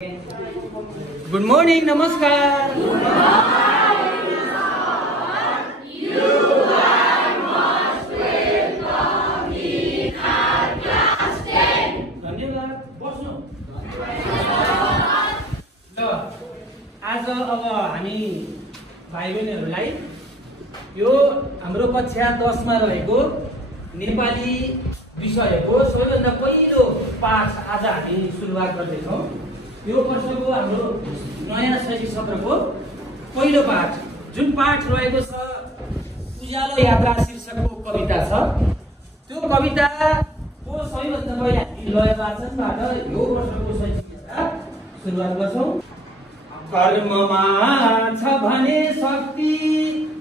Good morning, namaskar. Good morning, you are most welcome in our class 10. धन्यवाद. बस्नु. ल आज अब हामी भाइ बहिनीहरुलाई यो हाम्रो कक्षा 10 मा रहेको नेपाली विषयको सबैभन्दा पहिलो पाठ आज हामी सुरुवात गर्दै छौं। यो वर्षको हाम्रो नयाँ शैक्षिक सत्रको पहिलो पाठ जुन पाठ रहेको छ उज्यालो यात्रा शीर्षकको कविता छ। त्यो कविताको सबैभन्दा पहिले हामी लय वाचनबाट यो वर्षको शैक्षिक यात्रा सुरुवात गर्छौं। कर्ममा छ भने शक्ति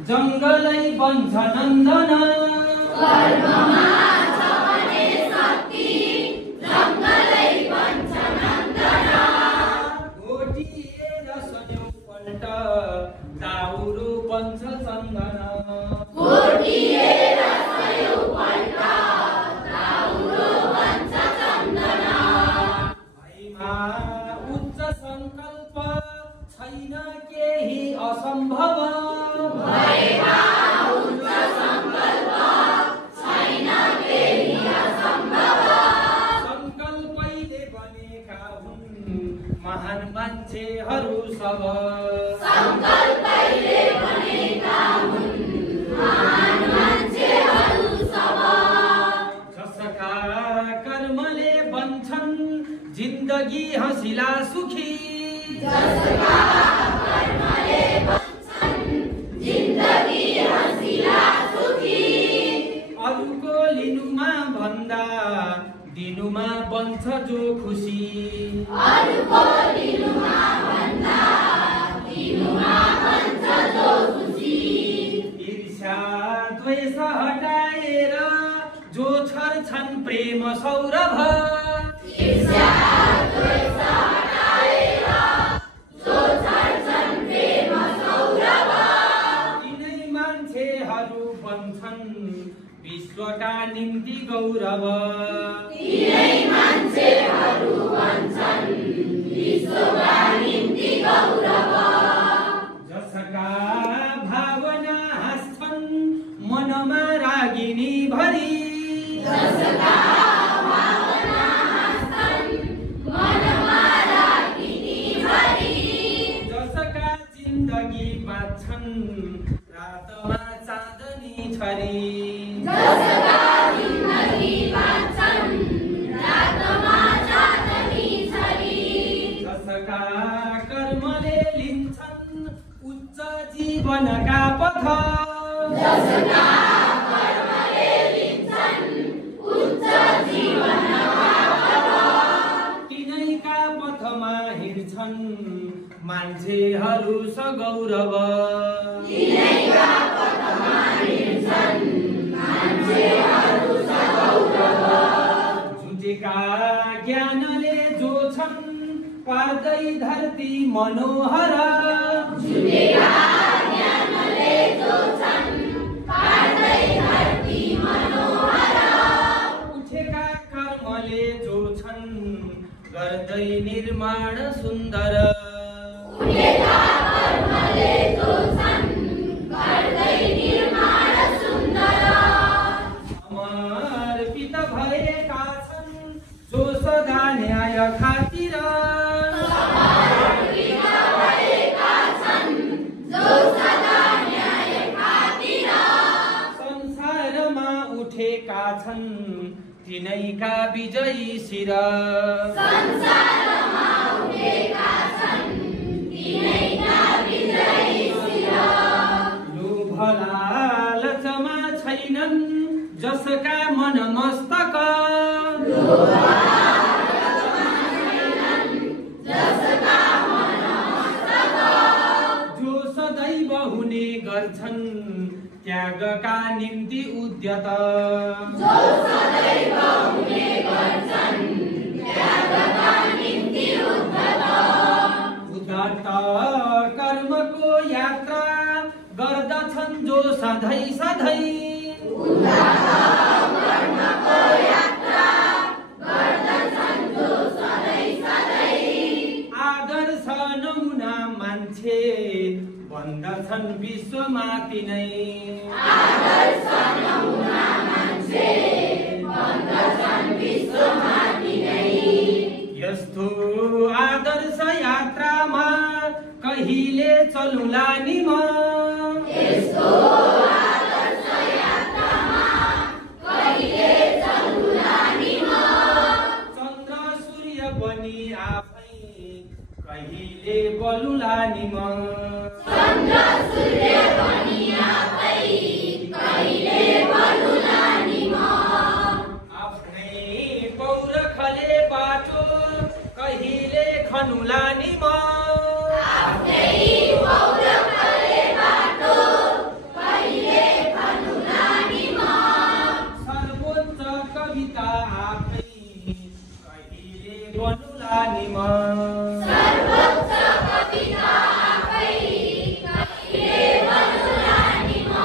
जंगलै बन्छ नन्दन। कर्ममा छ भने शक्ति जंगलै बन्छ नन्दन। गोटिएर सयौं पल्ट दाउरो बन्छ चन्दन। गोटिएर सयौं पल्ट दाउरो बन्छ चन्दन। भैमा उच्च संकल्प छैन केही असम्भव। भैमा उच्च संकल्प छैन केही असम्भव। संकल्पैले बनेका हुन् महान मान्छेहरू सब। संकल्पैले बनेका हुन् महान मान्छेहरू सब। जसका कर्मले बन्छन् जिन्दगी हँसिला सुखी। जसका कर्मले बन्छन् जिन्दगी हँसिला सुखी। अरूको लिनुमा भन्दा दिनुमा बन्छ जो खुसी। अरूको लिनुमा भन्दा दिनुमा बन्छ जो खुसी। ईर्ष्या द्वेष हटाएर जो छर्छन् प्रेम सौरभ। ईर्ष्या द्वेष हटाएर जो छर्छन् प्रेम सौरभ। तिनै मान्छेहरू बन्छन् विश्वका निम्ति गौरव। तिनै मान्छेहरू बन्छन् विश्वका निम्ति गौरव। जसका भावना हाँस्छन् मनमा रागिनी भरी। जसका भावना हाँस्छन् मनमा रागिनी भरी। जसका जिन्दगी बाँच्छन् रातमा चाँदनी छरी। जसका जिन्दगी बाँच्छन् रातमा चाँदनी छरी। जसका कर्मले लिन्छन् उच्च जीवनका पथ। जसका कर्मले लिन्छन् उच्च जीवनका पथ। तिनैका पथमा हिँड्छन् मान्छेहरू सगौरव। तिनैका पथमा हिँड्छन् मान्छेहरू सगौरव। झुटेका ज्ञानले जो छन् पार्दै धरती मनोहर। झुटेका ज्ञानले जो छन् पार्दै धरती मनोहर। उठेका कर्मले जो छन् गर्दै निर्माण सुन्दर। उठेका कर्मले जो छन् गर्दै निर्माण सुन्दर। समर्पित भएका छन् जो सदा न्याय खातिर। समर्पित भएका छन् जो सदा न्याय खातिर। संसारमा उठेका छन् तिनैका विजयी शिर। संसारमा उठेका छन् तिनैका विजयी शिर। लोभ लालचमा छैनन् जसका मन मस्तक। लोभ लालचमा छैनन् जसका मन मस्तक। जो सदैव हुने गर्छन् त्यागका निम्ति उद्यत। जो सदैव हुने गर्छन् त्यागका निम्ति उद्यत। उदात्त कर्मको यात्रा गर्दछन् जो सधैँ सधैँ। उदात्त कर्मको यात्रा गर्दछन् जो सधैँ सधैँ। नमुना मान्छे भन्दछन् विश्वमाथि नै आदर्श नमुना मान्छे भन्दछन् विश्वमाथि नै यस्तो आदर्श यात्रामा कहिले चलुला नि म यस्तो आदर्श यात्रामा कहिले चलुला नि म चन्द्र सूर्य बनी आफै कहिले बलुला नि म चन्द्र सूर्य बनी आफै कहिले बलुला नि म आफ्नै पौरखले बाटो कहिले खनुला नि म आफ्नै पौरखले बाटो कहिले खनुला नि म सर्वोच्च कविता आफै कहिले बनुला नि म सर्वोच्च कविता आफै कहिले बनुला नि म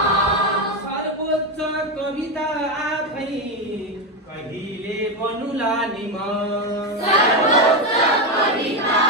सर्वोच्च कविता आफै कहिले बनुला नि म सर्वोच्च कविता